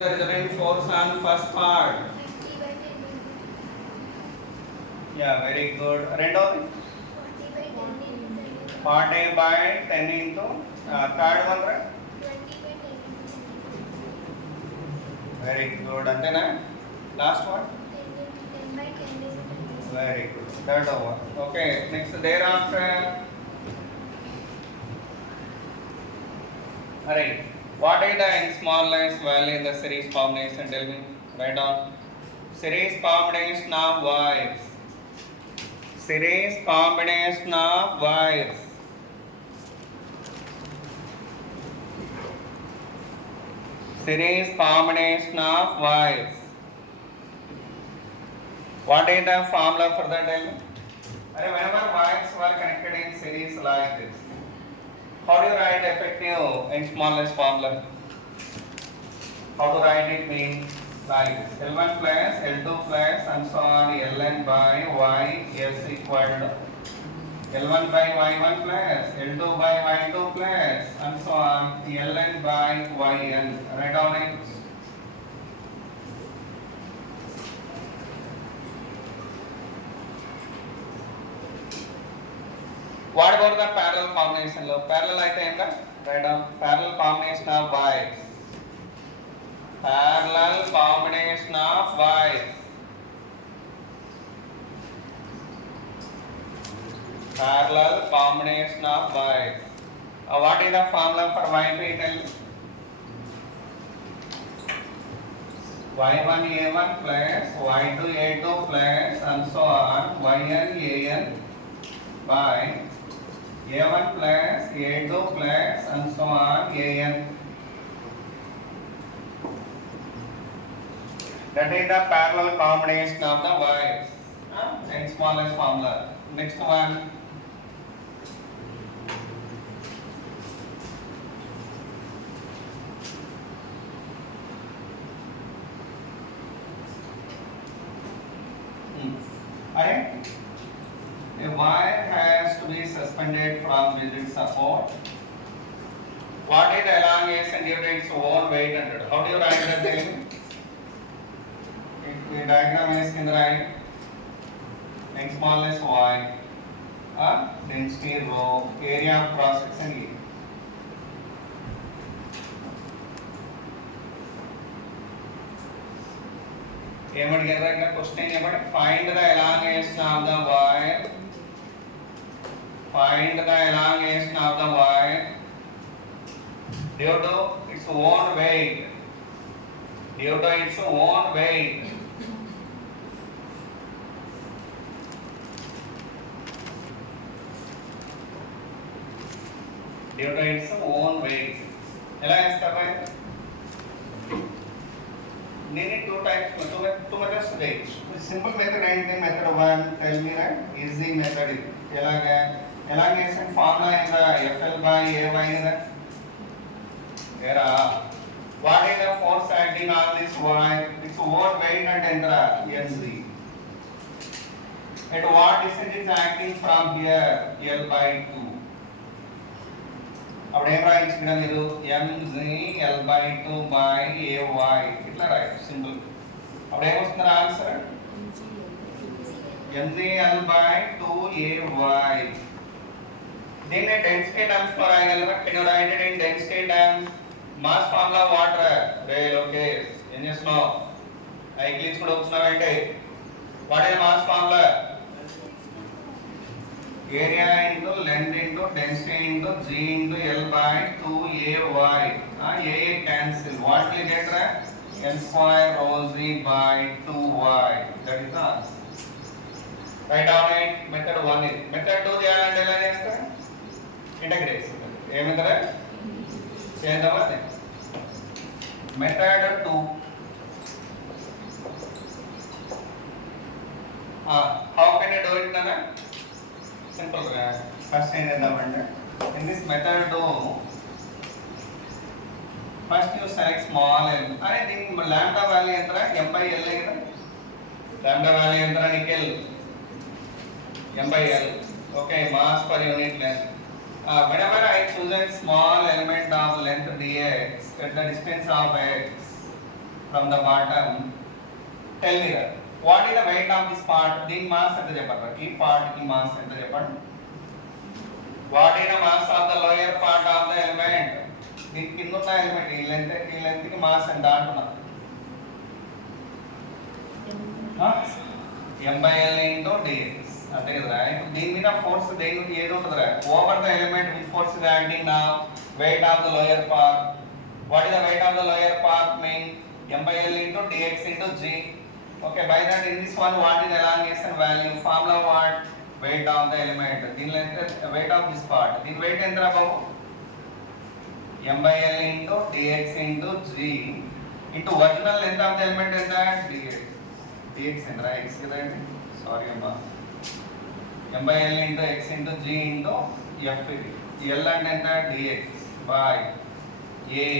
The resultant force on first part. Yeah, very good. Rendon 40 by 10 into third one, right? Very good. And then last one. Very good. Third one. Okay. Next thereafter. Alright. What is the n smallest value in the series combination? Tell me. Write down. Series combination of wires. Series combination of wires. Series combination of wires. What is the formula for that? Tell me. Whenever wires were connected in series like this, how do you write effective and smallest formula? How to write it means like this: L1 plus L2 plus and so on Ln by Y is equal to L1 by Y1 plus L2 by Y2 plus and so on Ln by Yn. Write down it. What about the parallel combination? Parallel అయితే ఏంటా? Write down parallel combination of wires. Parallel combination of wires. Parallel combination of wires. What is the formula for Y2? Tell me. Y1A1 plus Y2A2 plus and so on YnAn by A1 plus A2 plus and so on An. That is the parallel combination of the wires. And smallest formula. Next one. A wire has to be suspended from rigid support. What is the elongation due to its own weight under? How do you write that thing? The diagram is in the right. And smallest y, density rho, area of cross section E. Question find the elongation of the wire. Find the elongation of the wire due to its own weight. Due to its own weight. Due to its own weight. ఎలా చేస్తారా? Need two types, two methods today. Simple method and method one. Tell me, right? Easy method. Elongation formula is FL by AY. What is the force acting on this wire? Its own weight and enter Nz. At what distance is acting from here? L by 2. అప్పుడు ఏం రాయించిన మీరు mg L/2 by AY ఇట్లా రాయొచ్చు simple. అప్పుడు ఏమొస్తుంది answer? mg L/2 AY. దీన్ని density terms లో రాయగలరా? Can you write it in density terms? Mass formula వాటర్ రే లోకేష్ ఏం చేస్తున్నావు? ఐక్లిన్స్ కూడా వస్తున్నావంటే what is mass formula? Area into length into density into G into L by 2AY. A cancel. What will you get? N square rho Z by 2Y. That is the answer. Write down it. Method 1 is. Method 2 చేయాలంటే ఎలా చేస్తారు? ఇంటగ్రేట్. ఏమంటారా? చేద్దామా? Method 2. How can you do it, Nana? Simple. First in this method first you select small m. I think lambda value entra m by l hai kada. Lambda value entra nickel m by l. Okay, mass per unit length. Whenever I choose a small element of length dx at the distance of x, from the bottom. Tell me that. What is the weight of this part? Din mass enta cheppara. Ee part ki mass enta cheppandi. What is the mass of the lower part of the element? Din kinda unna element ee length ki mass enta antunna. M by L into dx. అంతే కదరా. ఇప్పుడు దీని మీద ఫోర్స్ దేని ఏది ఉంటుందిరా? Over the element which force is acting నా weight of the lower part. What is the weight of the lower part mean? M by L into dx into g. Okay, by that in this one what is the elongation value? Formula what? Weight of the element. దీని length weight of this part. దీని weight ఎంత రా బాబు? M by L into dx into g into original length of the element ఎంత? dx ఎంతరా? x కదండి. సారీ అమ్మా. M by L into x into g into f ఇది. L అంటే ఎంత? dx by ay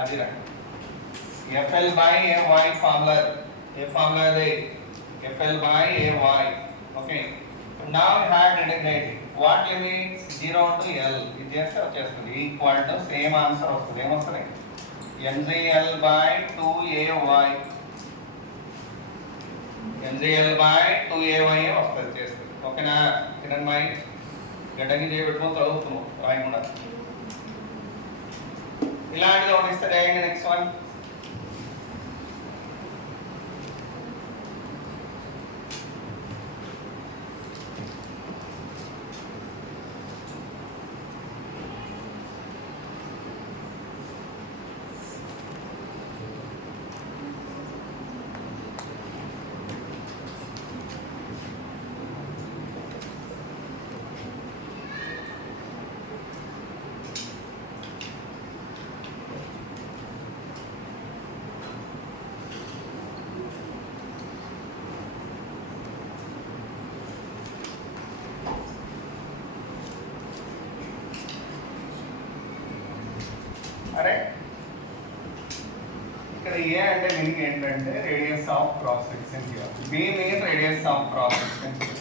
అది రా. FL by ay formula. ఏ ఫార్ములా ఇది? FL by ay. Okay. Now we have to integrate. What limits 0 to L? ఇది చేస్తే వచ్చేస్తుంది. ఈక్వల్ టు సేమ్ ఆన్సర్ వస్తుంది. ఏమొస్తుంది? mgl by 2ay. mgl by 2ay వస్తుంది చేస్తుంది. ఓకేనా? కిరణ్ భాయ్ గడ్డకి చేయబెట్టుకొని చదువుతున్నావు రాయకుండా. ఇలాంటిది ఒకటి ఇస్తే రాయండి. Next one. అరే ఇక్కడ ఏ అంటే మీనింగ్ ఏంటంటే radius of cross section here. B mean radius of cross section here.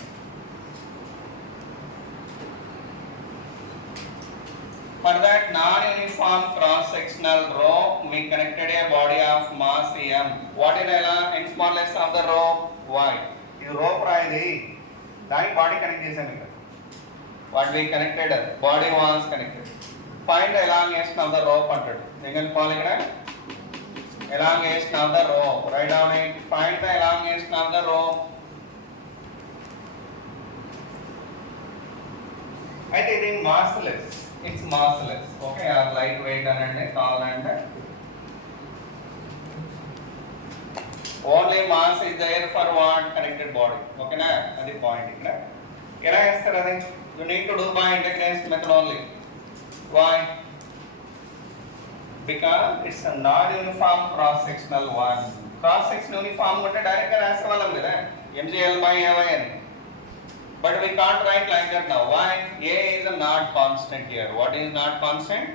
For that non-uniform cross-sectional rope, we connected a body of mass m. What is the smallness of the rope? Y. ఇది rope రా ఇది. దానికి body connect చేసాం ఇక్కడ. What we connected? Body was connected. Find the elongation of the rope అంటాడు. నేను కాల్ ఇక్కడ elongation of the rope. Write down it. Find the elongation of the rope. అయితే ఇది massless. It's massless. Okay, or lightweight అనండి కావాలంటే. Only mass is there for one connected body. ఓకేనా? అది పాయింట్ ఇక్కడ. ఎలా చేస్తారు అది? You need to do by integration method only. Why? Because it's a non-uniform cross-sectional one. Cross-section uniform అంటే డైరెక్ట్ గా రాసేవాళ్ళం కదా, mgl by ay అని. But we can't write like that now. Why? A is not constant here. What is not constant?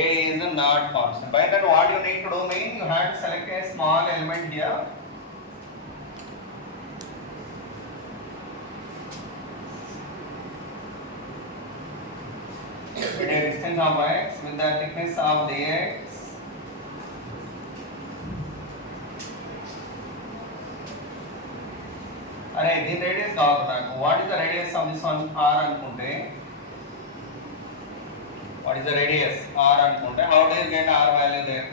A is not constant. By that what you need to do mean you have to select a small element here. With a distance of x with the thickness of the x. అరే దీని radius కావాలి నాకు. What is the radius of this one? r అనుకుంటే what is the radius r అనుకుంటే how do you get r value there?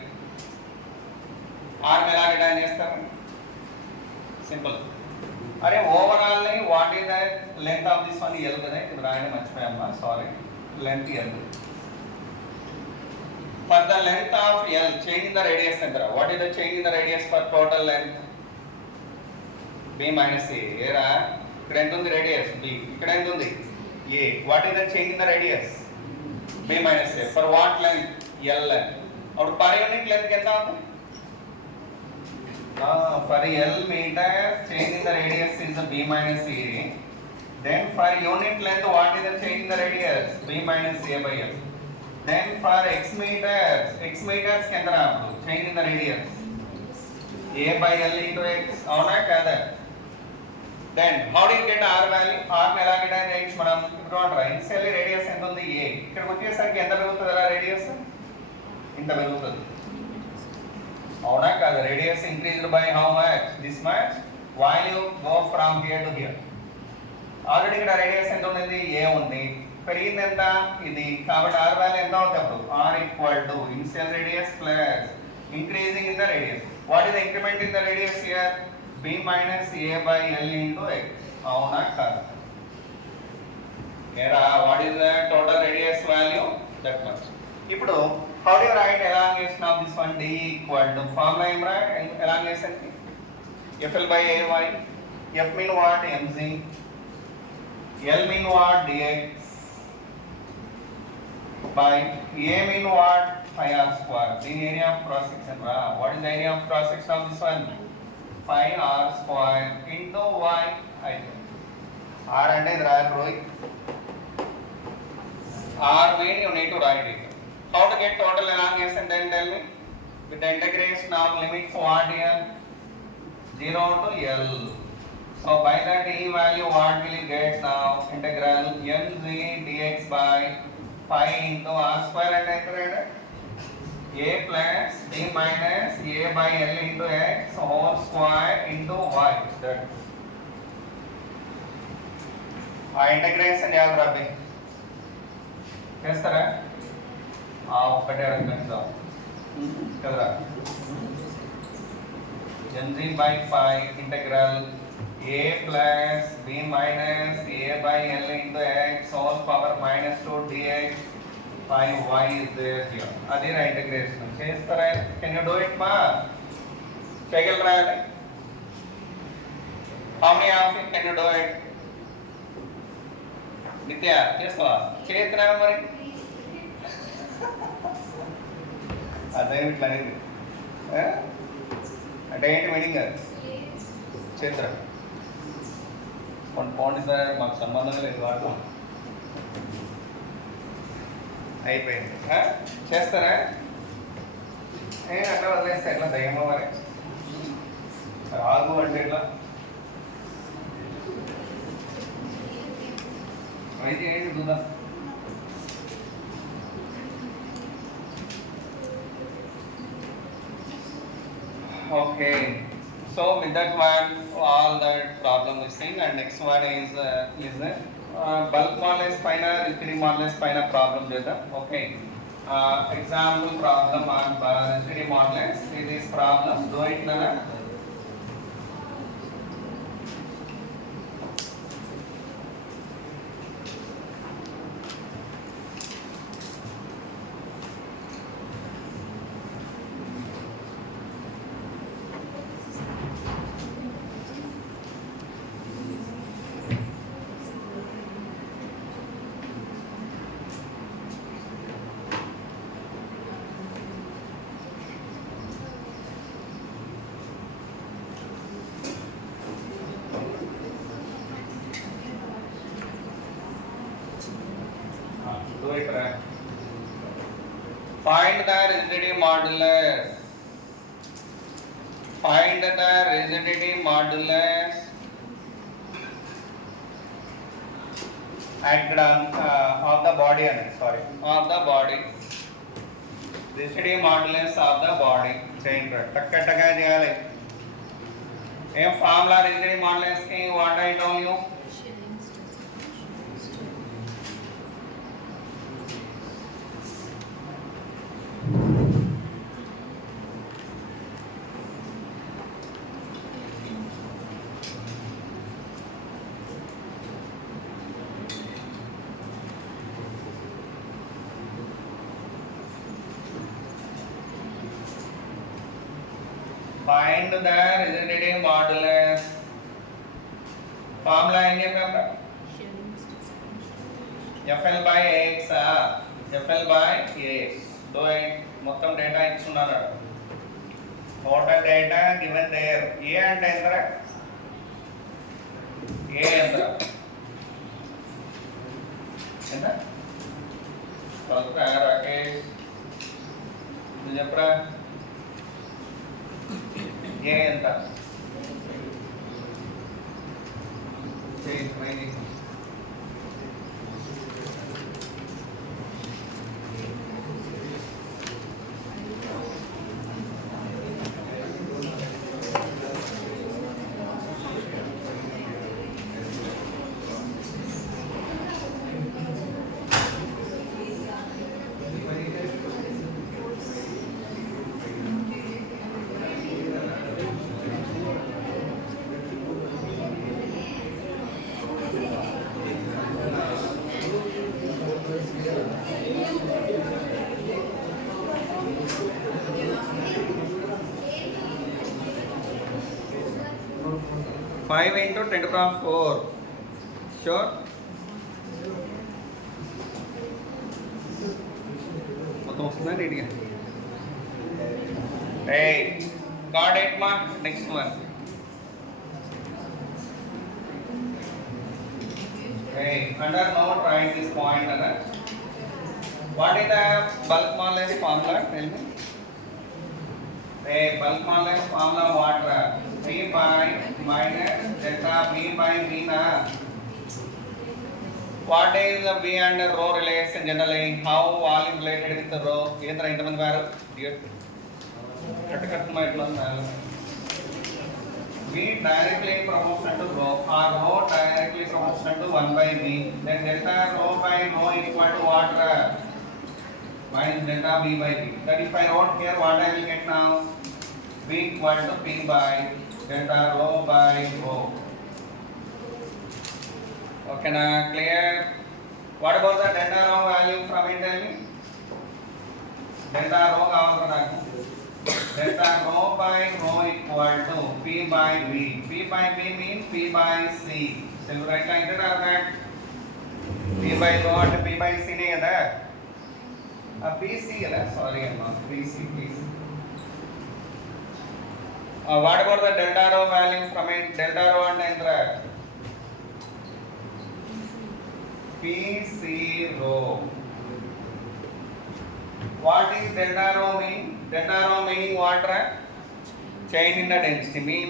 r ఎలా define చేస్తారు? Simple. అరే overall ని what is the length of this one? l కదా. ఇది రాయడం మర్చిపోయామ్మా, sorry. Length L. For the length of L, change in the radius entra. What is the change in the radius for total length? B minus A. Era ikkada enta undi radius B, ikkada enta undi A. What is the change in the radius? B minus A. For what length? L length. Appudu per unit length enta undi? For L meter, change in the radius is B minus A. Then for unit length, what is the change in the radius? B minus A by L. Then for x meters కి ఎంత రాదు? Change in the radius A by L into x. అవునా కదా? Then how do you get R value? R ని ఎలా డిఫైన్ చేయొచ్చు మనం? ఇప్పుడు అంటారా ఇనిషియల్లీ రేడియస్ ఎంత ఉంది? A. ఇక్కడికి వచ్చేసరికి ఎంత పెరుగుతుంది రేడియస్? ఇంత పెరుగుతుంది. అవునా radius increased by how much? This much. While you go from here to here. Already ఇక్కడ రేడియస్ ఎంత ఉంది? ఏ ఉంది. పెరిగింది ఎంత? ఇది. కాబట్టి r వాల్యూ ఎంత అవుతుంది అప్పుడు? r equal to initial radius plus increasing in the radius. What is the increment in the radius here? b minus a by l into x. అవునా కాదు? ఏరా what is the total radius value? That much. ఇప్పుడు how do you write elongation of this one? D equal to formula ఏం రా elongation కి? FL by AY. F mean what? mg. L mean what? dx by A mean what? Pi r square. The area of cross section ra. What is the area of cross section of this one? Pi r square into y. I r అంటే ఇది రా రోయ్. R mean you need to write it. How to get total elongation then tell me? With the integration of limits what here? 0 to L. So by that E value what will you get now? Integral mg dx by pi into r square and enter a plus d minus a by L into x whole square into y. That ఆ ఇంటగ్రేషన్ చేయాలి రాబి చేస్తారా? ఒక్కటే అడుగుతాం కదా. mg by pi integral a plus b minus a by l into x whole power minus 2 dx by y is there here. అది నా ఇంటిగ్రేషన్ చేస్తారా? Can you do it మా? చేయగలరా? How many of you can you do it? నిత్య చేస్తావా? చేస్తున్నా మరి అదే ఇట్లా అనేది అంటే ఏంటి మీనింగ్? చేతురా పోండి సార్, మాకు సంబంధం లేదు వాడు. అయిపోయింది. చేస్తారా? అట్లా వదిలేస్తే ఎట్లా దయ్యమో మరి రాగు అంటే ఎట్లా? అయితే ఏంటి చూద్దాం. Okay, so with that one all that problem is seen, and next one is bulk modulus paina rigidity modulus paina problem chedam. Okay, example problem on rigidity modulus. This problem do it nana. Find the rigidity modulus. Find the rigidity modulus at of the body. Of the body. Rigidity modulus of the body. Change right. Takka cheyali. Em formula rigidity modulus ki what I told you? Find the rigidity modulus. Formula ఏం చెప్పాము? FL by AX. FL by AX. మొత్తం data ఇచ్చున్నాడు. Total data given there. A అంటే ఎంత? ఏ ఎంత? ఎంత? రాకేష్ నువ్వు చెప్పరా? ఏ ఎంత? 5 into 10 to the power 4. Sure? మొత్తం వస్తుందా నీట్గా? Hey, got it ma? Next one. Hey, under note write this point under. What is the bulk modulus formula? Tell me. Hey, bulk modulus formula what? V by minus delta V by V na. What is the V and rho relation generally? How volume related with the rho? Either ఇంతమంది వారు కట్టుకట్టు మైట్లున్నారు. V directly proportional to rho or rho directly proportional to 1 by V. Then delta rho by rho equal to what? Minus delta V by V. That if I wrote here, what I will get now? V equal to P by delta rho by rho. Okay, now clear? What about the delta rho value from it? Tell me. Delta rho కావాలి నాకు. Delta rho by rho equal to P by V. P by V means P by C. So you write like that or that? P by rho and P by C ne kada? PC kada? Sorry amma. PC please. What about the delta rho value from it? Delta rho and entra PC rho. What is delta rho mean? Delta rho meaning what? Change in the density mean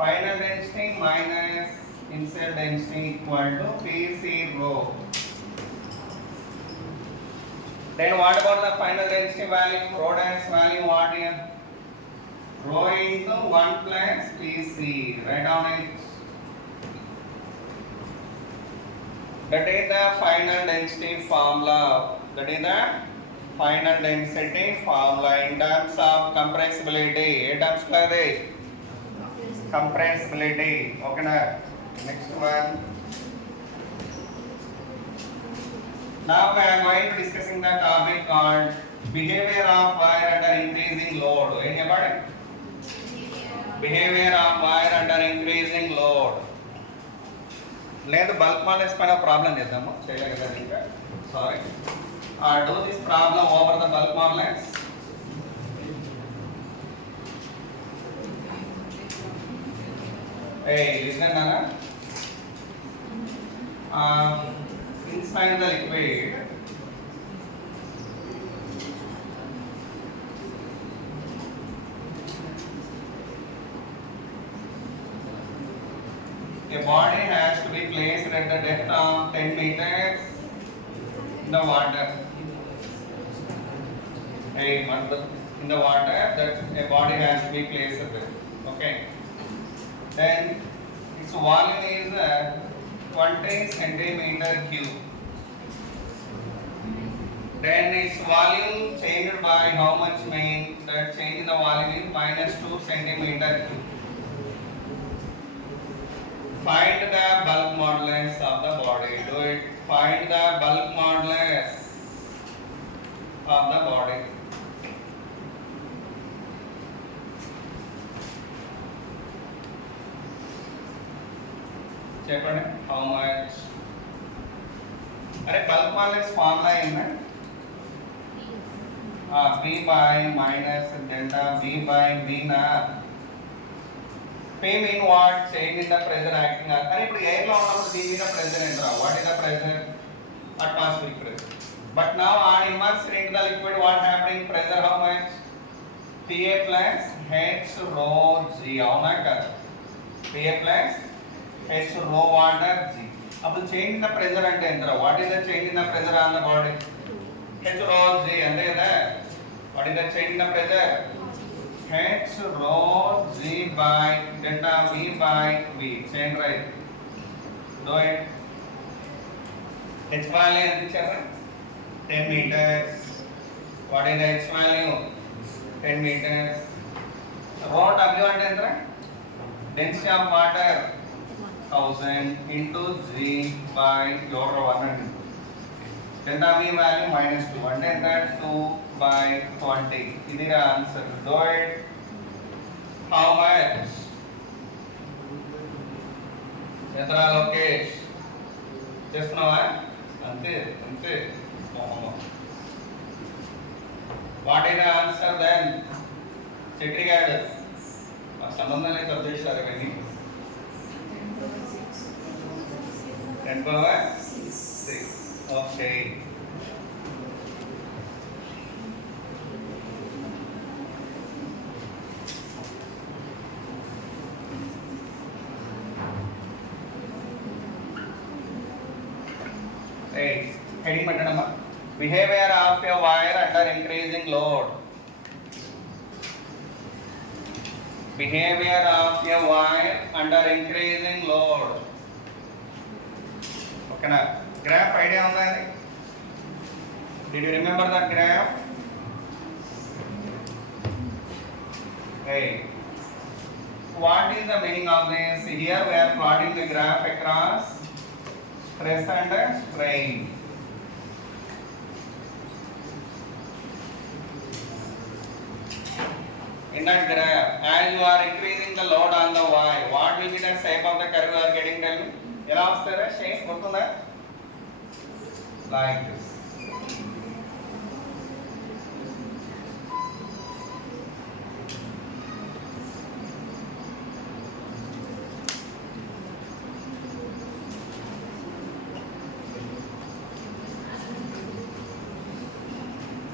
final density minus initial density equal to PC rho. Then what about the final density value? Rho density value what here? Rho into 1 plus PC. Write down it. That is the final density formula. That is the final density formula in terms of compressibility. ఏ terms లో అది? Compressibility. Okay na? Next one. Now we are going to discussing the topic called behavior of wire under increasing load. ఏం చెప్పాలి? Behavior of wire under increasing load. లేదు bulk modulus పైన ప్రాబ్లం చేద్దాము. చేయలేదు కదా ఇంకా. Sorry. Do this problem over the bulk modulus. Hey, listen Nana. Inside the liquid, a body has to be placed at the depth of 10 meters in the water. In the water, that a body has to be placed there. Okay. Then its volume is 20 centimeter cube. Then its volume changed by how much mean? That change in the volume is minus 2 centimeter cube. Find the bulk modulus of the body. Do it. Find the bulk modulus of the body. చెప్పండి how much? అరే bulk modulus formula ఏంటి? P by minus delta V by V na. P mean what? Change in the pressure acting. కానీ ఇప్పుడు ఎయిర్ లో ఉన్నప్పుడు దీని మీద pressure enter. What is the pressure? Atmospheric pressure. But now on immersed into the liquid, what happening? Pressure how much? PA plus H rho G. అవునా కదా? PA plus H rho water G. అప్పుడు change in the pressure అంటే ఎంత? What is the change in the pressure on the body? H rho G అంటే కదా? What is the change in the pressure? H rho G by delta V by V. Change right. Do it. H value ఎంత ఇచ్చారు? 10 meters. What is the H value? 10 meters. Rho W అంటే ఎంత? Density of water 1000 into G by your 100. Delta V value minus 2. అంటే ఎంత? 2 by 20. ఇది answer. Do it. How much? ఎత్తరా లోకేష్ చేస్తున్నావా? అంతే అంతే. What is the answer then? చెట్రిగాడు మాకు సంబంధం లేదు సబ్జెక్ట్స్ అవన్నీ. 10⁶. ఓకే. heading పెట్టడమ్మా. Behaviour of a wire under increasing load. Behaviour of a wire under increasing load. ఓకేనా? గ్రాఫ్ ఐడియా ఉందా? Did you remember that graph? hey, what is the meaning of this? Here we are plotting the graph across stress and strain. In that graph, as you are increasing the load on the Y, what will be the shape of the curve you are getting? Tell me. ఎలా వస్తారా షేప్ గుర్తుందా? Like this.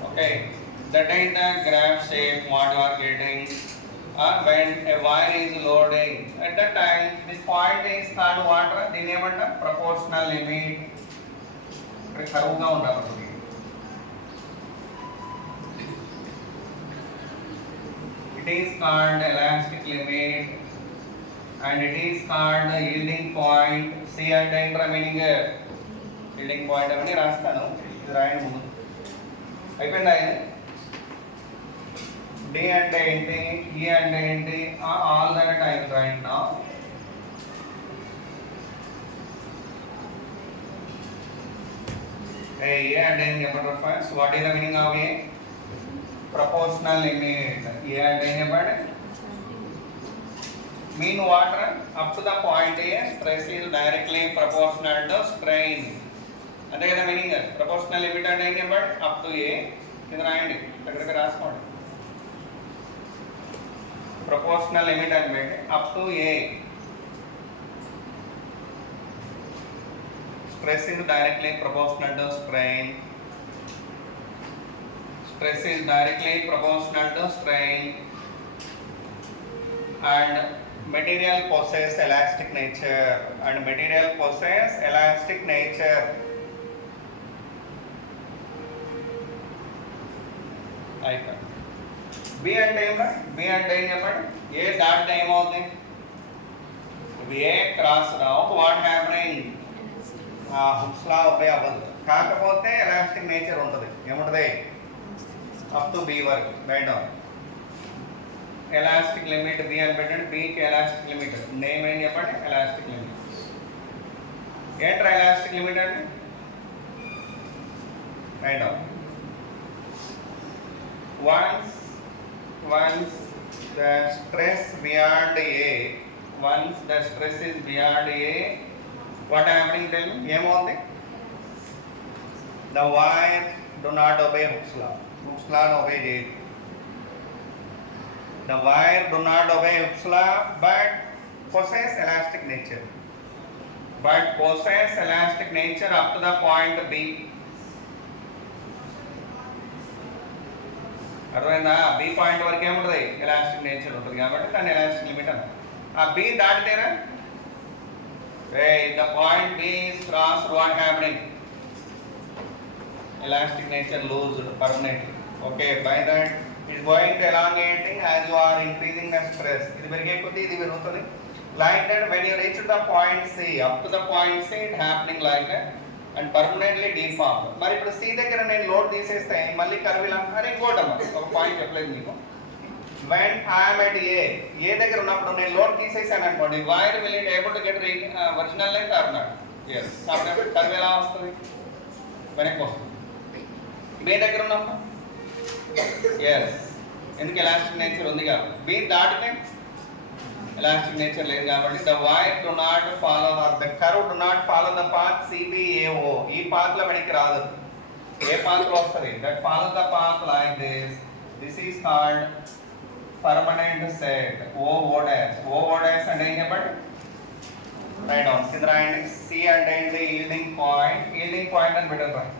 Okay, that is the graph shape what you are getting when a wire is loading. At that time, this point is called what? దీని ఏమంట? Proportional limit. ఇక్కడ కరువుగా ఉండాలి. It is called elastic limit and it is called yielding point. C అంటే ఏంట్రా meaning? yielding point అవన్నీ రాస్తాను, ఇది రాయండి ముందు. అయిపోయిందా? డి అంటే ఏంటి, ఈ అంటే ఏంటి, all that I will write now. A అంటే ఏం చెప్పండి friends? What is the meaning of A? Proportional limit. A అంటే ఏం చెప్పండి? Mean water up to the point A stress is directly proportional to strain. అంతే కదా మీనింగ్? ప్రపోర్షనల్ లిమిట్ అంటే ఏం చెప్పండి? Up to A. కింద రాయండి, దగ్గర రాసుకోండి. ప్రపోర్షనల్ లిమిట్ అని పెట్టి up to A. Stress is directly proportional to strain. Stress is directly proportional to strain and material possess elastic nature and material possess elastic nature. అయిపోయి బి అంటే ఏం? B అంటే ఏం చెప్పండి? ఏ దాటితే ఏమవుతుంది? A cross round what happening? Hooke's law obey అవ్వదు, కాకపోతే ఎలాస్టిక్ నేచర్ ఉంటుంది. ఏముంటుంది? అప్ టు బి వరకు write down. Elastic limit B అని పెట్టండి. బికి ఎలాస్టిక్ లిమిట్ నేమ్ ఏం చెప్పండి? Elastic limit. ఏంట్రా ఎలాస్టిక్ లిమిట్ అంటే? Write down. Once the stress beyond A, once the stress is beyond A, what happening? Tell me. ఏమవుతుంది? The wire do not obey Hooke's law. Hooke's law obey చేయదు. The wire do not obey Hooke's law but possess elastic nature. But possess elastic nature up to the point B. అర్థమైందా? B point వరకు ఏముంటుంది? Elastic nature ఉంటుంది కాబట్టి దాన్ని elastic limit అన్న. ఆ B దాటితేనా the point B is cross what happening? Elastic nature lose permanently. Okay, by that it's going to elongating as you are increasing the stress. ఇది పెరిగే కొద్దీ ఇది పెరుగుతుంది. Like that when you reach the point C, up to the point C it happening like that and permanently deform. మరి ఇప్పుడు సి దగ్గర నేను లోడ్ తీసేస్తే మళ్ళీ కర్విలా అని ఇంకోటమ్మా ఒక పాయింట్ చెప్పలేదు మీకు. వెన్ ఐఎమ్ ఎట్ ఏ దగ్గర ఉన్నప్పుడు నేను లోడ్ తీసేసాను అనుకోండి, wire will it able to get original length or not? yes. కాబట్టి కర్వ్ ఎలా వస్తుంది? వెనక్కి వస్తుంది. బి దగ్గర ఉన్నప్పుడు ఎస్, ఎందుకు ఎలాస్టిక్ నేచర్ ఉంది కాబట్టి. బి దాటితే elastic nature లేదు కాబట్టి the wire do not follow or the curve do not follow the path CBAO. ఈ path లో వెనక్కి రాదు. ఏ path లో వస్తుంది? That follows the path like this. This is called permanent set. O dash. O dash అంటే ఏం చెప్పండి? Write down. కింద రాయండి. C అంటే ఏంటి? Yielding point. Yielding point అని పెట్టండి రాయండి.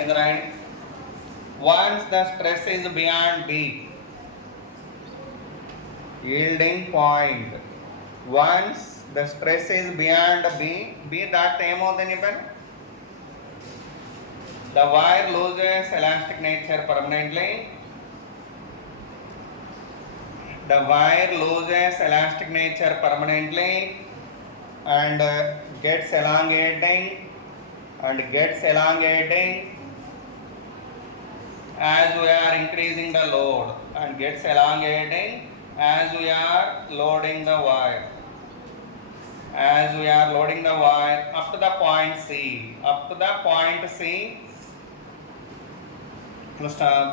కింద రాయండి. Once the stress is beyond B. Yielding point. Once the stress is beyond B దాటితే ఏమవుతుంది చెప్పండి? The wire loses elastic nature permanently. The wire loses elastic nature permanently and gets elongating as we are increasing the load and gets elongating as we are loading the wire. As we are loading the wire up to the point C. Up to the point C. Stop.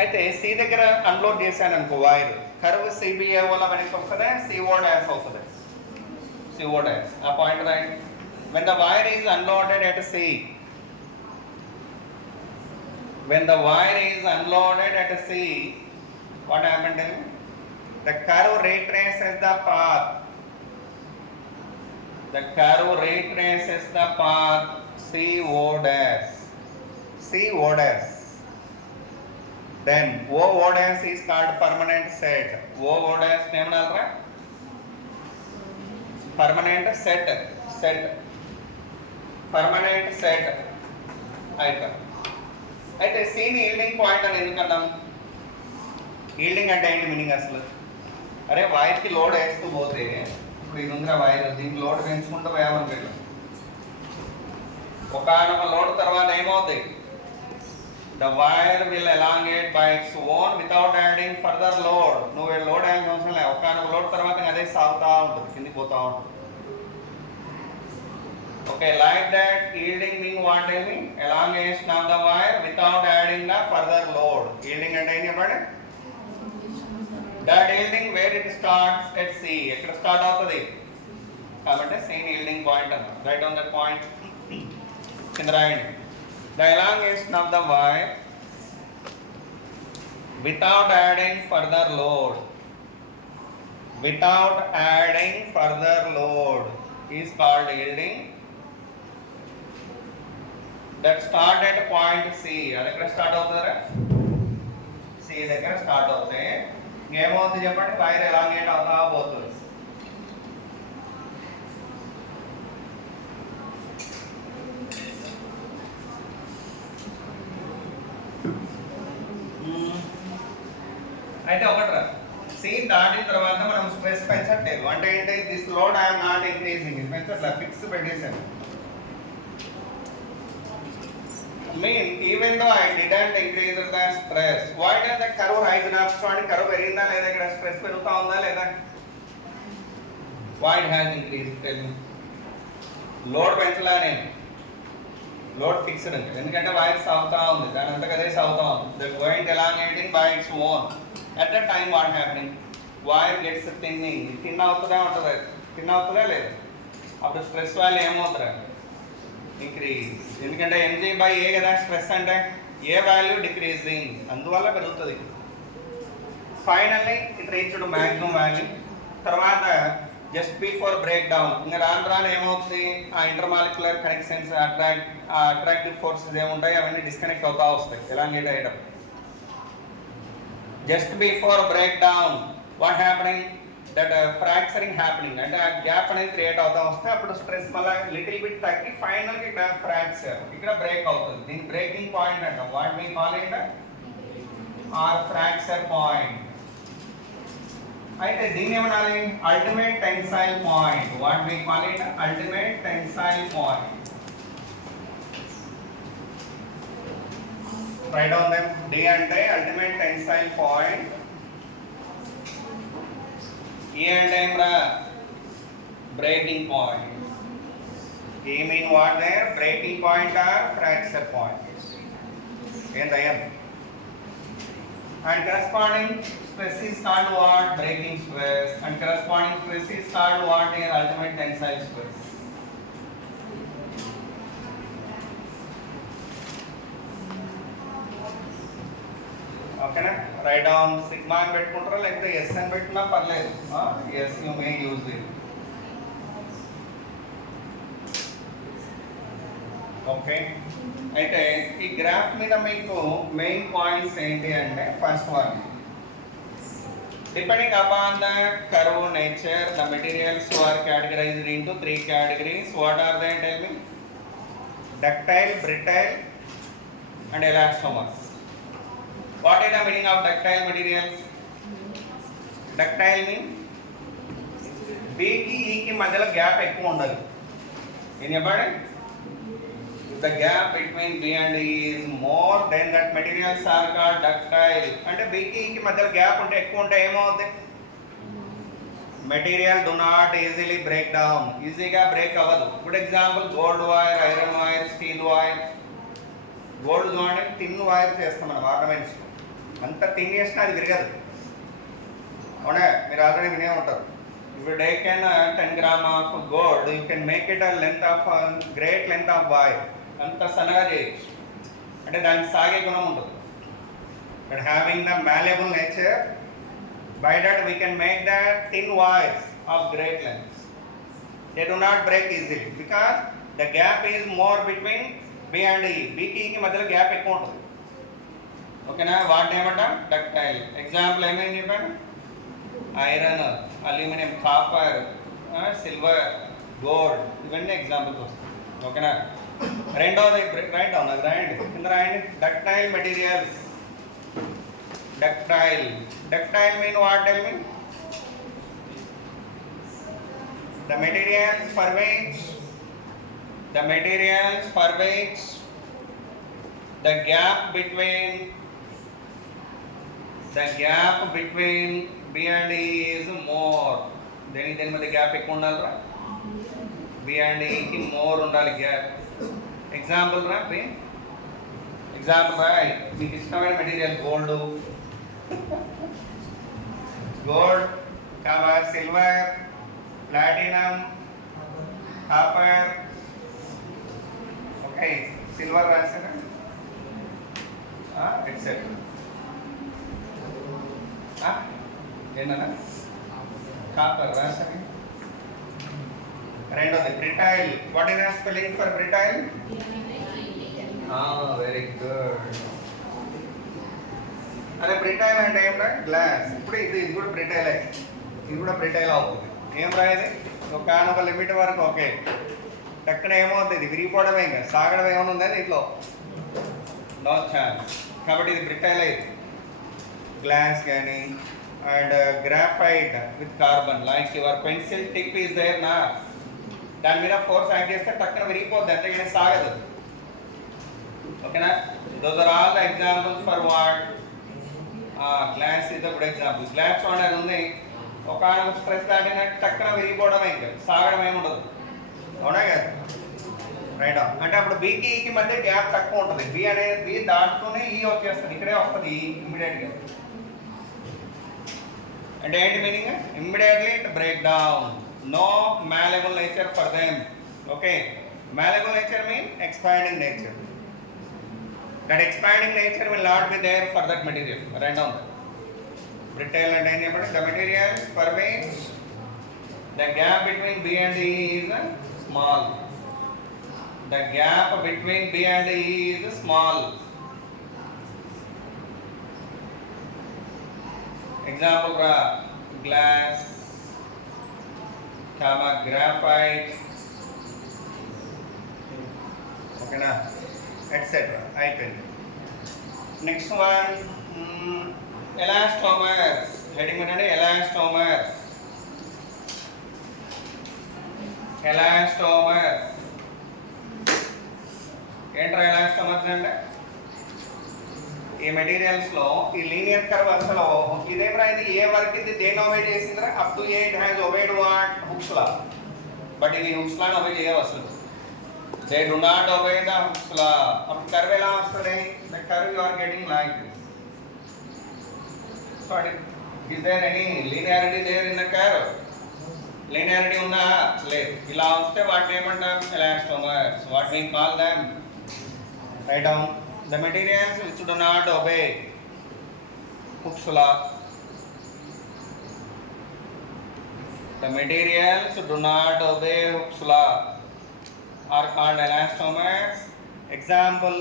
అయితే సి దగ్గర అన్లోడ్ చేశాను అనుకో wire curve CBA వల్ల వెనక్కి వస్తుంది CO dash అవుతుంది CO dash ఆ point right when the wire is unloaded at C when the wire is unloaded at C what happened then the curve retraces the path CO dash then O dash is called permanent set. O dash name nalra permanent set అయితే C ని yielding point అని ఎందుకన్నాం? yielding అంటే ఏంటి మీనింగ్ అసలు? అరే వైర్ కి లోడ్ వేస్తూ పోతే ఇప్పుడు ఇది ఉందిరా వైర్ దీనికి లోడ్ పెంచుకుంటూ పోయామనుకో ఒకనొక లోడ్ తర్వాత ఏమవుతుంది? The wire will elongate by its own without adding further load. నువ్వు లోడ్ వేయాల్సిన అవసరం లేదు. ఒకనొక లోడ్ తర్వాత అదే సాగుతూ ఉంటుంది, కిందికి పోతూ ఉంటుంది. Okay, like that yielding mean what I mean? Elongation of the wire without adding the further load. Yielding అంటే ఏం చెప్పండి? That yielding where it starts at C. ఎక్కడ స్టార్ట్ అవుతుంది? కాబట్టి C yielding point అన్న. Write down that point. కింద రాయండి. The elongation of the wire without adding further load is called yielding. That start at point C. అది ఎక్కడ స్టార్ట్ అవుతుందా? C దగ్గర స్టార్ట్ అవుతే ఏమవుతుంది చెప్పండి? వైర్ ఎలాంగేట్ అవుతా పోతుంది. అయితే ఒకట్రా C దాటిన తర్వాత మనం స్ట్రెస్ పెంచట్లేదు అంటే ఏంటి? This load I'm not increasing ఇది పెంచట్లేదు, ఫిక్స్ పెట్టేశాను. mean even though I didn't increase the stress, why does the curve rise up? So and curve పెరిగిందా లేదా? ఇక్కడ స్ట్రెస్ పెరుగుతా ఉందా లేదా? why it has increased? tell me. Load పెంచలా నేను, లోడ్ ఫిక్స్డ్ అంటే ఎందుకంటే వైర్ సాగుతా ఉంది, దాని అంతగా అదే సాగుతా ఉంది. the going elongating by its own. at that time what happening? wire gets thinning. Thin అవుతుందా లేదా? అప్పుడు స్ట్రెస్ వాల్యూ ఏమవుతుందా? ఇంక్రీజ్. ఎందుకంటే mg బై ఏ కదా స్ట్రెస్ అంటే ఏ వాల్యూ డిక్రీజింగ్, అందువల్ల పెరుగుతుంది. Finally it reached maximum value. తర్వాత జస్ట్ బిఫోర్ బ్రేక్ డౌన్ ఇంకా రాను ఏమవుతుంది? ఆ ఇంటర్మాలిక్యులర్ కనెక్షన్స్ అట్రాక్టివ్ ఫోర్సెస్ ఏముంటాయి అవన్నీ డిస్కనెక్ట్ అవుతా వస్తాయి ఎలాంగేట్ అయ్యేటప్పుడు. Just before break down what happening? That fracturing happening అంటే ఆ గ్యాప్ అనేది క్రియేట్ అవుతా వస్తే అప్పుడు స్ట్రెస్ మళ్ళీ లిటిల్ బిట్ తగ్గి ఫైనల్గా ఇక్కడ ఫ్రాక్చర్, ఇక్కడ బ్రేక్ అవుతుంది. దీని బ్రేకింగ్ పాయింట్ అంటాం. What we call it or fracture point. అయితే దీన్ని ఏమనాలి? Ultimate tensile point. What we call it ultimate tensile point. Write down them. D అంటే ultimate tensile point. E and M ra breaking point. E mean what there? Breaking point or fracture point. ఏంటయ్యా and corresponding stress is called what? Breaking stress, and corresponding stress is called what? Here ultimate tensile stress. Okay na? Write down sigma అని పెట్టుకుంటారా లేకపోతే s అని పెట్టినా పర్లేదు. Yes, you may use it. Okay, అయితే ఈ గ్రాఫ్ మీద మీకు మెయిన్ పాయింట్స్ ఏంటి అంటే first one, depending upon the curve nature the materials are categorized into three categories. What are they? Tell me. Ductile, brittle and elastomers. What is the meaning of ductile materials? Ductile means B కి E కి మధ్యలో గ్యాప్ ఎక్కువ ఉండాలి. ఏం చెప్పండి? The gap between B and E is more, then that materials are called ductile. అంటే B కి E కి మధ్యలో గ్యాప్ ఉంటే ఎక్కువ ఉంటే ఏమవుతుంది? Material do not easily break down. ఈజీగా బ్రేక్ అవ్వదు. Good example gold wire, iron wire, steel wire. Gold చూడండి థిన్ వైర్ చేస్తాం మనం ఆర్నమెంట్స్, అంత థిన్ చేసినా అది విరగదు. అవునా? మీరు ఆల్రెడీ వినే ఉంటారు. If you take 10 gram of gold, you can make it a length of great length of wire. అంత సన్నగా చేయొచ్చు, అంటే దానికి సాగే గుణం ఉంటుంది. But having the malleable nature, by that we can make the thin wires of great lengths. They do not break easily because the gap is more between B and E. B కి E కి మధ్యలో గ్యాప్ ఎక్కువ ఉంటుంది. ఓకేనా? వాటిని ఏమంటాం? Ductile. Example ఏమేమి చెప్పాను? Iron, aluminium, copper, silver, gold, ఇవన్నీ ఎగ్జాంపుల్స్ వస్తాయి. ఓకేనా? రెండోది రైట్ డౌన్, అది రాయండి, కింద రాయండి. Ductile materials. Ductile, ductile mean what? Tell me. The materials for which the gap between B and E is more. దేని మధ్య గ్యాప్ ఎక్కువ ఉండాలిరా? B and E కి మోర్ ఉండాలి గ్యాప్. ఎగ్జాంపుల్ రా, ఎగ్జాంపుల్ రా, మీకు ఇష్టమైన material gold, silver, platinum, copper. Okay, silver రాసారా? ఎక్సెట్రా. ఏంటన్నా? కాపర్ రాసారా? రెండోది brittle. What is the spelling for brittle? Very good. అదే బ్రిటైల్ అంటే ఏం రా? గ్లాస్. ఇప్పుడు ఇది కూడా బ్రిటైల్, ఇది కూడా బ్రిటైల్ అవుతుంది. ఏం రా ఇది? ఒక లిమిట్ వరకు ఓకే, టక్కున ఏమవుతుంది? ఇది విరిగిపోవడమే, ఇంకా సాగడం ఏమైనా ఉందని ఇట్లో నో ఛాన్స్. కాబట్టి ఇది బ్రిటైల్ అయింది. గ్లాస్ కానీ and graphite with carbon, like your pencil tip is there నా, దాని మీద ఫోర్స్ యాడ్ చేస్తే టక్కున విరిగిపోద్ది, అంతేగాని సాగదు. ఓకేనా? Those are all the examples for what? Glass is the good example. Glass చూడండి ఉంది, ఒక స్ట్రెస్ దాటిన టక్కున విరిగిపోవడమే, ఇంకా సాగడం ఏమి ఉండదు. అవునా కదా? రైట్. అంటే అప్పుడు బీకి ఈకి మధ్య గ్యాప్ తక్కువ ఉంటుంది. బి అనేది బి దాటుతూనే ఈ వచ్చేస్తుంది, ఇక్కడే వస్తుంది ఇమ్మీడియట్గా. అంటే ఏంటి meaning? Immediately it break down. No malleable nature for them. Okay, malleable nature means expanding nature. That expanding nature will not be there for that material. Write down. Brittle and dynamic. The materials for which the gap between B and E is small. The gap between B and E is small. Example: glass, graphite, okay na, etc. Next one, elastomers. Heading with elastomers. Elastomers. ఏంట్రా ఎలాస్టోమర్స్ అంటే? ఈ మెటీరియల్స్ లో ఈ linear curve అసలు ఇదేంట్రా, ఇది ఏ work ఇది దేని ఒబే చేసిందిరా? Up to A it has obeyed what? Hooke's law. But ఇది హుక్స్ లా ఒబే చేయవు అసలు. They do not obey the Hooke's law. అప్పుడు కర్వ్ ఎలా వస్తుంది? The curve you are getting like this. Sorry, is there any linearity there in the curve? Linearity unna లేదు. ఇలా వస్తే వాటిని ఏమంటాం? Elastomers. What we call them? Write down. The materials which do not obey Hooke's law. The materials do not obey Hooke's law are called elastomers. Example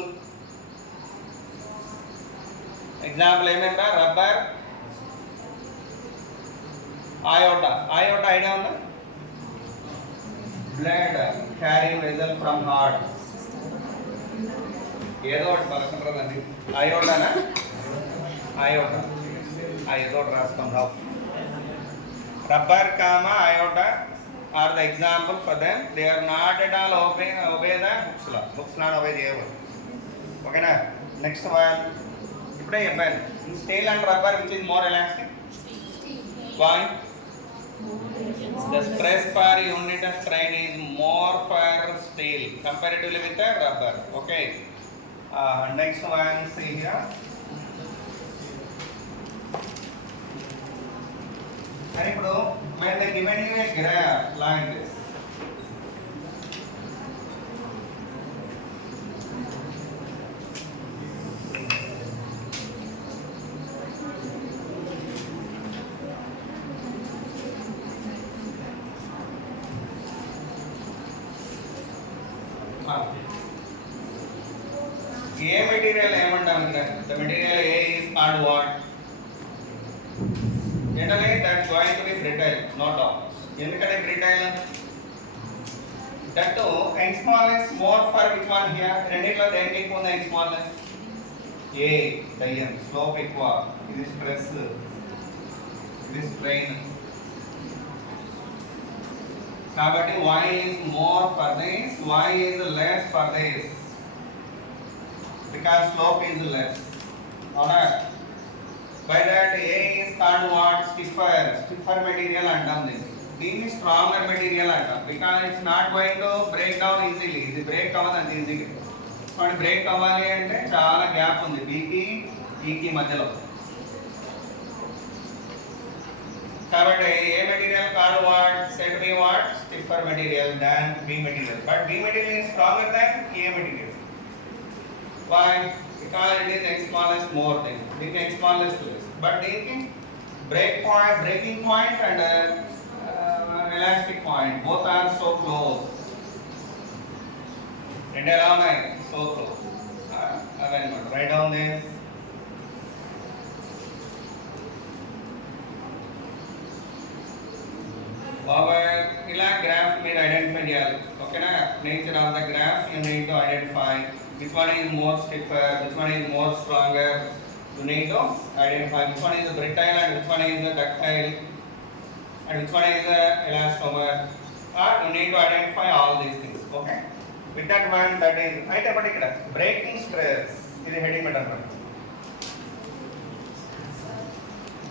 ఏమేంటా? Rubber, iota idea ఉందా? Blood carrying vessel from heart, ఏదో ఒకటి పలకంటారండి. అయోటానా? Iota ఏదో ఒకటి రాస్తాం. Rubber comma iota are the example for them. They are not at all obey the Hooke's law. Hooke's law obey చేయవు. ఓకేనా? నెక్స్ట్ వన్ ఇప్పుడే చెప్పాను. Steel and rubber which is more elastic? Why? The stress per unit of strain is more for steel comparatively with the rubber. Okay. Next one, see here. And ఇప్పుడు when they given you a graph like this, ఏ మెటీరియల్ ఏమంటాం ఇక్కడ? The material A is called what? Generally that is going to be brittle, not always. ఎందుకంటే brittle? That too, and smallness more for which one here? రెండిట్లో దేనికి ఎక్కువ ఉంది? smallness. A, దయ్యం, slope ఎక్కువ, ఇది stress, ఇది strain. కాబట్టి y is more for this, y is less for this, because slope is less. Alright. By that A is called what? Stiffer material అంటాం దీన్ని stronger material అంటాం, because it's not going to break down easily. ఇది బ్రేక్ అవ్వదు అంత ఈజీగా. కానీ బ్రేక్ అవ్వాలి అంటే చాలా గ్యాప్ ఉంది B కి E కి మధ్యలో. కాబట్టి ఏ మెటీరియల్ కాదు what? said to be what? Stiffer material than B material. But B material is stronger than A material. Why? Because it is X smallest more thing. It is X smallest less. But breaking point and elastic point both are so close. And around so close. Again, write down this. ఇలా గ్రాఫ్ మీరు ఐడెంటిఫై చేయాలి. ఓకేనా? Nature of the graph you need to identify which one is more stiffer, which one is more stronger. You need to identify which one is brittle and which one is ductile and which one is elastomer. Or you need to identify all these things. Okay? With that one, that is right about ikkada breaking stress. This heading metal.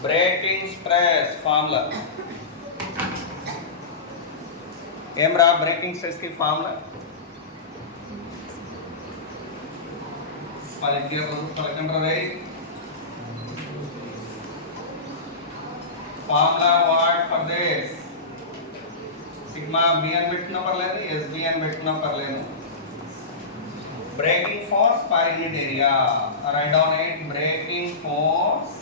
Breaking stress formula. ఏం రా breaking stress కి formula? Formula what for this? Sigma B అని పెట్టుకున్నా పర్లేదు, SB అని పెట్టుకున్నా పర్లేదు. Breaking force per unit area. Right down it. Breaking force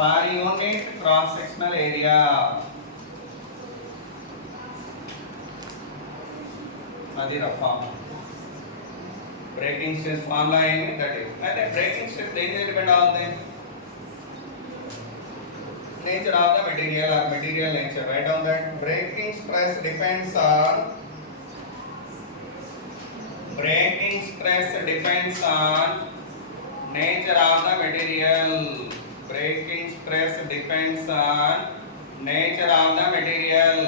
per unit cross sectional area. అది రఫా బ్రేకింగ్ స్ట్రెస్ ఫార్ములా ఏమి? That is. అంటే బ్రేకింగ్ స్ట్రెస్ దేని మీద డిపెండ్ అవుతుంది? Nature of the material or material nature. Right down that. Breaking stress depends on nature of the material. Breaking stress depends on nature of the material.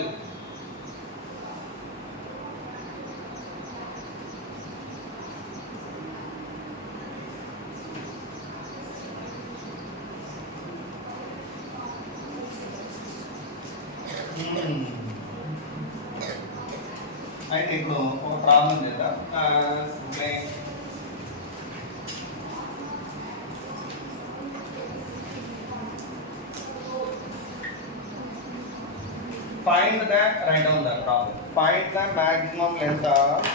అయితే ఇప్పుడు ఒక ప్రాబ్లం చేద్దాం. Find the, write down the problem. Find the maximum length of,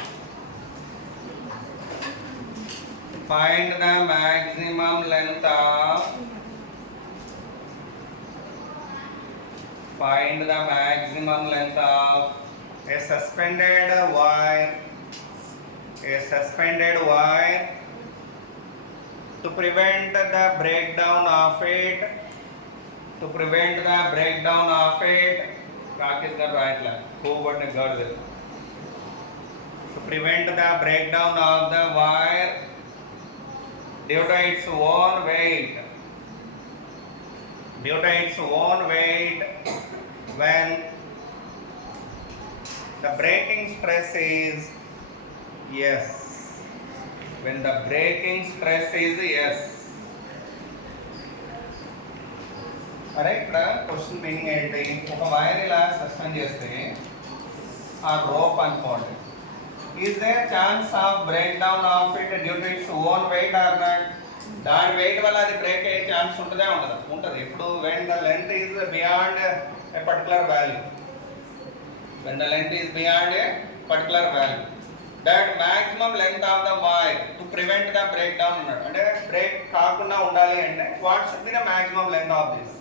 find the maximum length of, find the maximum length of a suspended wire, a suspended wire, to prevent the breakdown of it, to prevent the breakdown of it, practice the right line, go over the girdle, to prevent the breakdown of the wire due to its own weight, due to its own weight, when the breaking stress is yes, when the breaking stress is yes. అరే ఇక్కడ question meaning ఏంటి, ఒక వైర్ ఇలా సస్పెండ్ చేస్తే ఆ rope అనుకోండి, is there chance of break down of it due to its own weight or not? దాని weight వల్ల అది బ్రేక్ అయ్యే ఛాన్స్ ఉంటుందా ఉండదా? ఉంటుంది. ఇప్పుడు when the length is beyond a particular value, when the length is beyond a particular value, that maximum length of the wire to prevent the break down ఉన్నాడు, అంటే బ్రేక్ కాకుండా ఉండాలి అంటే what should be the maximum length of this?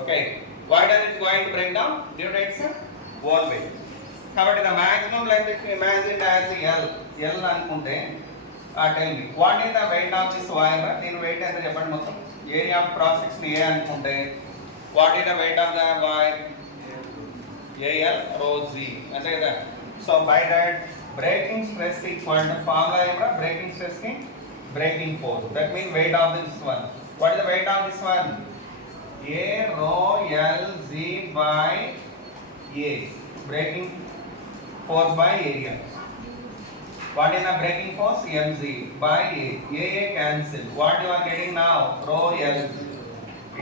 Okay, why does it going to break down? Due to its own weight. కాబట్టి the maximum length if you imagine as L అనుకుంటే, tell me what is the weight of this wire? దీని weight ఎంత చెప్పండి మొత్తం? Area of cross section A అనుకుంటే what is the weight of the wire? AL rho Z అంతే కదా. So by that breaking stress equal to formula ఏమరా breaking stress కి breaking force, that means weight of this one. What is the weight of this one? A rho L Z by A, breaking force by area. What is the breaking force? mz by A. A cancel. What you are getting now? Rho L Z.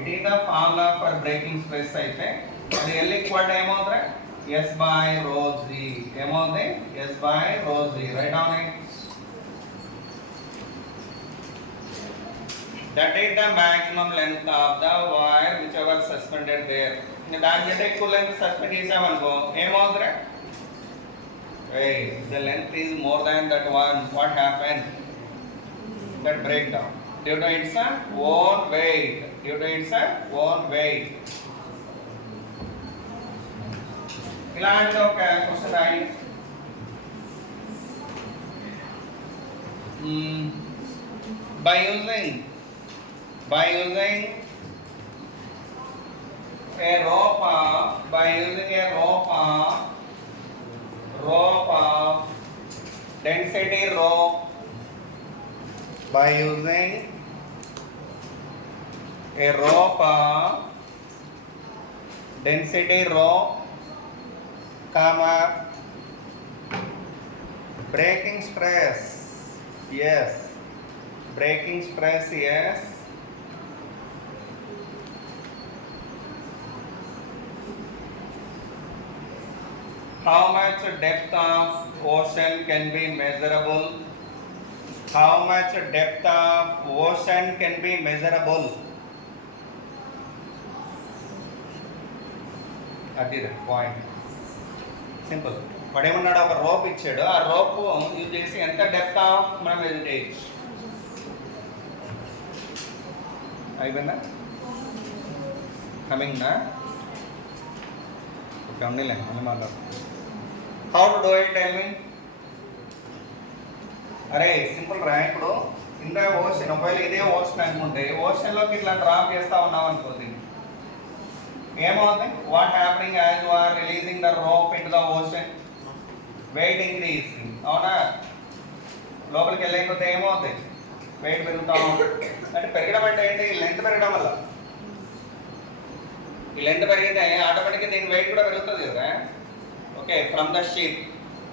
It is the formula for breaking stress అయితే అది L equal to ఏమవుతుంది? S by rho Z. ఏమవుతుంది? S by rho Z. Write down it. That is the maximum length of the wire whichever suspended there. దాని కంటే ఎక్కువ length suspend చేసామనుకో ఏమవుతుంది? The length is more than that one. What happened? That breakdown due to its own weight. Due to its own weight. ఇలాంటి ఒక క్వశ్చన్ రాయండి. By using a rope of density rho, by using a rope of density rho, comma breaking stress, yes, breaking stress, yes, how much depth of ocean can be measurable? How much depth of ocean can be measurable? That is the point. Simple. వాడు ఏమన్నాడు, ఒక రోప్ ఇచ్చాడు, ఆ rope use చేసి ఎంత depth of మనం మెజర్ చేయొచ్చు. అయిపోయిందా? కమింగ్నా? ఓకే, ఉండలే మళ్ళీ మాట్లాడు. How to do it, tell me. అరే సింపుల్ రా. ఇప్పుడు ఇన్ ద ఓషన్, ఒకవేళ ఇదే ఓషన్ అనుకుంటే ఓషన్లోకి ఇట్లా డ్రాప్ చేస్తా ఉన్నాం అనుకో, ఏమవుతుంది? What happening as you are releasing the rope in the ocean? Weight increasing, అవునా? లోపలికి వెళ్ళకపోతే ఏమవుతుంది? వెయిట్ పెరుగుతా ఉంటుంది. అంటే పెరగడం అంటే ఏంటి? లెంత్ పెరగడం వల్ల. ఈ లెంత్ పెరిగితే ఆటోమేటిక్గా దీని వెయిట్ కూడా పెరుగుతుంది కదా. Okay, from the ship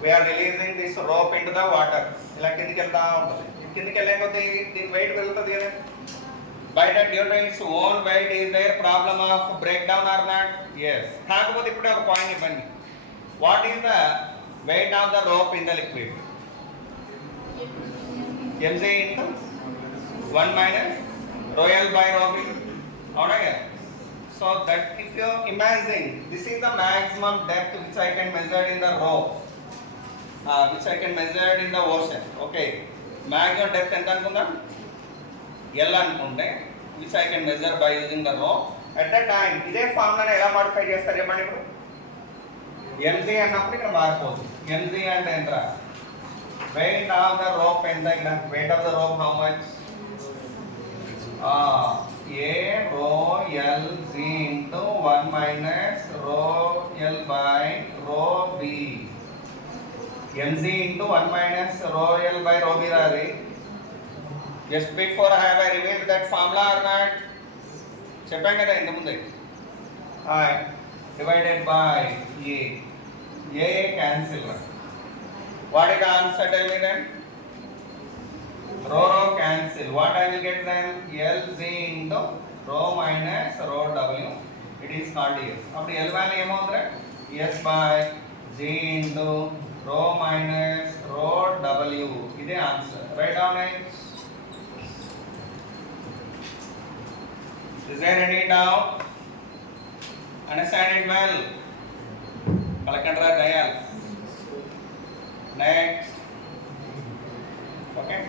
we are releasing this rope into the water. ఇలా కిందికి వెళ్తా ఉంటుంది. కిందికి వెళ్ళకపోతే దీని వెయిట్ పెరుగుతుంది కదా. బయట due to its own weight is there problem of break down or not? Yes. కాకపోతే ఇప్పుడే ఒక పాయింట్ ఇవ్వండి. What is the weight of the rope in the liquid? mg into 1 minus rho L by rho B. అవునా కదా? So that if you imagine, this is the maximum depth which I can measure in the rope, which I can measure in the ocean. Okay, maximum depth ఎంత అనుకుందాం, L అనుకుంటే, which I can measure by using the rope. At that time ఇదే ఫార్ములాని ఎలా మోడిఫై చేస్తారు చెప్పండి. ఇప్పుడు mg అన్నప్పుడు ఇక్కడ మారిపోతుంది. mg అంటే ఎంత, weight of the rope ఎంత, ఇక్కడ weight of the rope how much, a rho l g into 1 minus rho l by rho b, mg into 1 minus rho l by rho b రాది. Just before I have revealed that formula or not, చెప్పాం కదా ఇంత ముందే, divided by a cancel. What is the answer, tell me then? Rho cancel. What I will get then? Lg into rho minus rho w. It is called s. అప్పుడు L value ఏమవుతుంది, s by g into rho minus rho w. ఇదే answer. Write down it. Is there any doubt? Understand it well. Kalakandra Dayal. Next. Okay.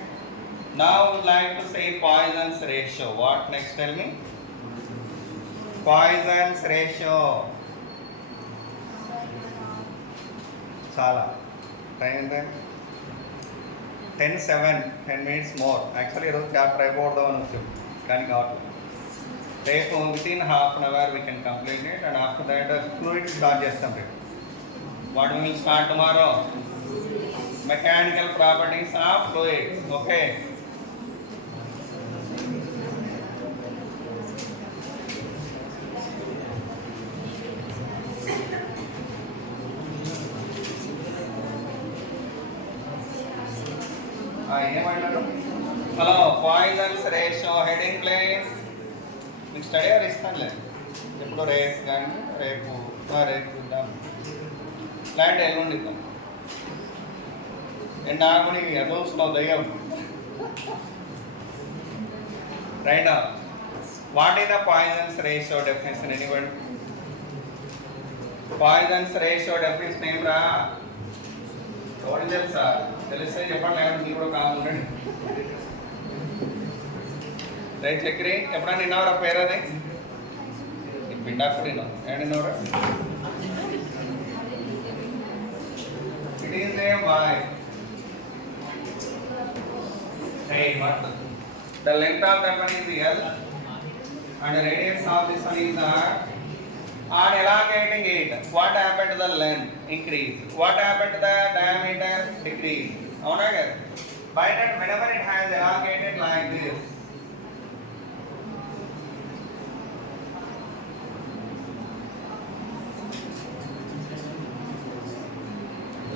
Now I would like to say Poisson's ratio. What next, tell me? Poisson's ratio. Chala. Time then? 10:07. 10 minutes more. Actually, I chapter about the one. Can you out? Take within half an hour we can complete it, and after that fluid start chestam. What we will start tomorrow? Mechanical properties of fluids. Okay. Hello, Poisson's ratio, heading please. మీకు study hour ఇస్తానులే, ఎప్పుడు రేపు కానీ రేపు ఇద్దాం, ప్లాంట్ ఎల్లుండి ఇద్దాం. అండ్ నాకు నీకు ఎదువుస్తున్నావు దయ్యం. Right now, what is the Poisson's ratio definition? Anyone? Poisson's ratio definition ఏమిరా? ఎవరు తెలుసా? తెలిస్తే చెప్పండి, లేకపోతే మీరు కూడా కావాలండి. రైట్ చక్రి, ఎప్పుడైనా విన్నావరా పేరు అది? పిండాకుడు ఏడినవరా? It is a boy. The length of that one is L and the radius of this one is R. On elongating it, what happened to the length? Increase. What happened to the diameter? Decrease. అవునా కదా? By that, whenever it has elongated like this,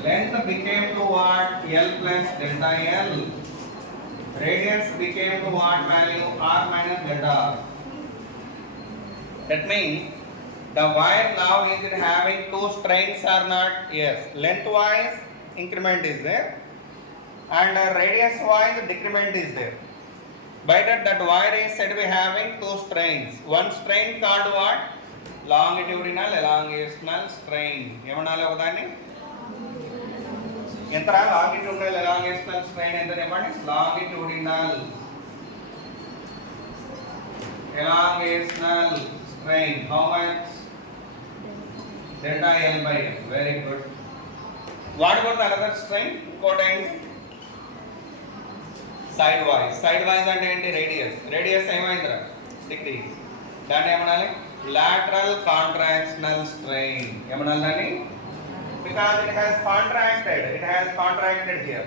length became to what? L plus delta L. Radius became to what value? R minus delta R. That means the wire now is it having two strains or not? Yes. Lengthwise increment is there and radius wise decrement is there. By that wire is said to be having two strains. One strain called what? Longitudinal elongational strain. ఏమనాలి ఒకదాన్ని? ఎంతరా longitudinal elongational strain ఎంత చెప్పండి? Longitudinal elongational strain how much? Delta L by L. Very good. What about the another strain? ఇంకోటి side voice. Side voice అంటే ఏంటి? Radius. Radius ఏమైందిరా? Decrease. దాన్ని ఏమనాలి? Lateral contractional strain. ఏమనాలి దాన్ని? Because it has contracted here.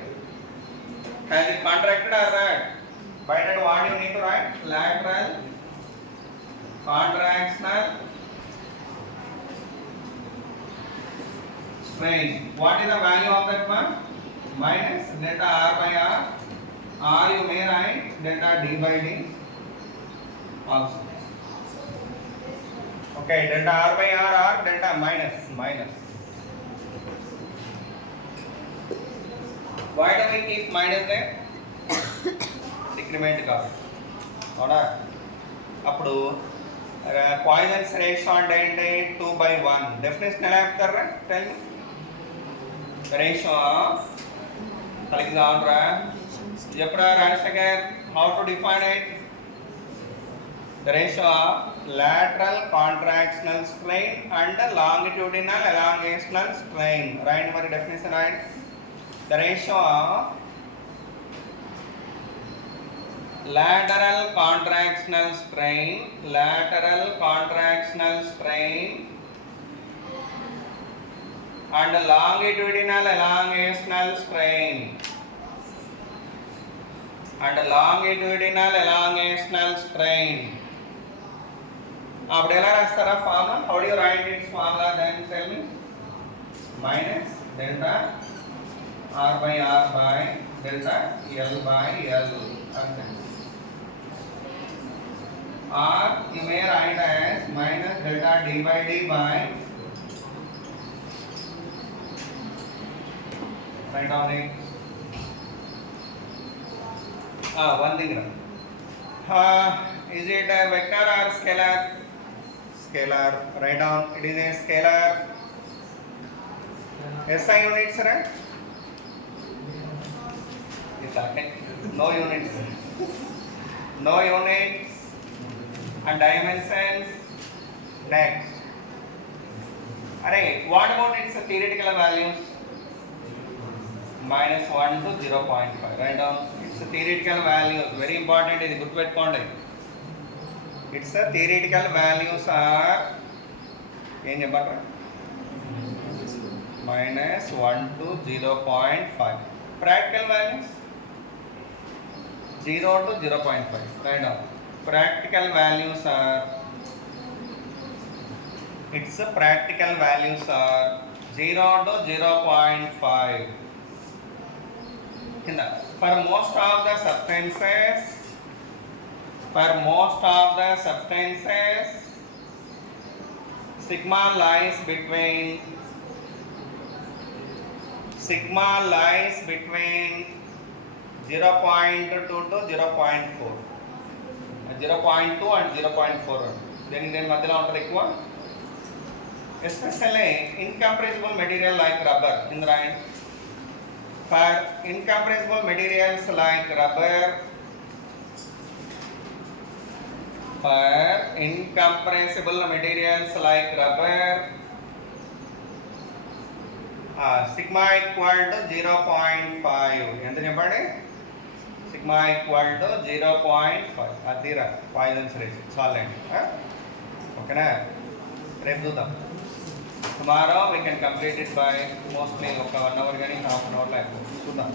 Has it contracted or not? By that what you need to write? Lateral contractional strain. What is the value of that one? Minus delta R by R. R you may write delta D by D also. Okay, delta R by R or delta minus. Why do we keep minus there? Decrement కాదు అవునా? అప్పుడు poisons ratio అంటే ఏంటి 2/1 డెఫినేషన్ ఎలా చెప్తారా tell ratio of Alexandra చెప్పరా Rajasekhar how to define it the ratio of lateral contractional strain and longitudinal elongational strain. Right, my definition right. The ratio of lateral contractional strain and longitudinal elongational strain అప్పుడు ఎలా రాస్తారా formula how do you write its formula then tell me minus delta R by delta L by L అంతే or you may write as minus delta D by right on it one thing is it a vector or scalar? Scalar. Write down. It is a scalar. SI units, right? No units. No units and dimensions. Next. Array, what about its theoretical values? -1 to 0.5. Write down. It's a theoretical values. Very important. Is good పెట్టుకోండి. It's a theoretical values are ఏం చెప్పారు -1 to 0.5. Practical values 0 to 0.5. Right now practical values are its practical values are 0 to 0.5. For most of the substances sigma lies between 0.2 to 0.4. 0.2 and 0.4 దేని మధ్యలో ఉంటుంది ఎక్కువ especially incompressible material like rubber in the right. For incompressible materials like rubber, sigma equal to 0.5. ఎంత చెప్పండి sigma equal to 0.5. అదిరా poisons ratio చాలండి ఓకేనా రేపు చూద్దాం tomorrow we can complete it by mostly ఒక 1 hour కానీ half an hour లో అయిపోతుంది చూద్దాం